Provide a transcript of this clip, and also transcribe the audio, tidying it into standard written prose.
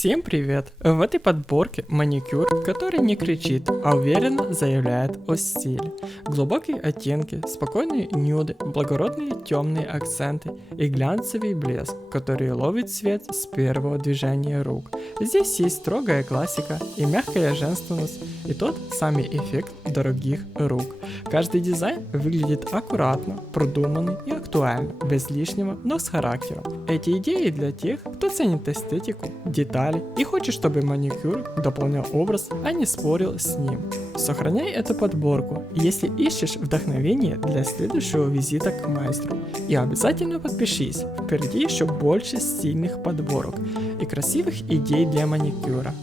Всем привет! В этой подборке маникюр, который не кричит, а уверенно заявляет о стиле. Глубокие оттенки, спокойные нюды, благородные темные акценты и глянцевый блеск, который ловит свет с первого движения рук. Здесь есть строгая классика и мягкая женственность, и тот самый эффект дорогих рук. Каждый дизайн выглядит аккуратно, продуманный и актуально, без лишнего, но с характером. Эти идеи для тех, кто ценит эстетику, детали и хочет, чтобы маникюр дополнял образ, а не спорил с ним. Сохраняй эту подборку, если ищешь вдохновение для следующего визита к мастеру. И обязательно подпишись, впереди еще больше стильных подборок и красивых идей для маникюра.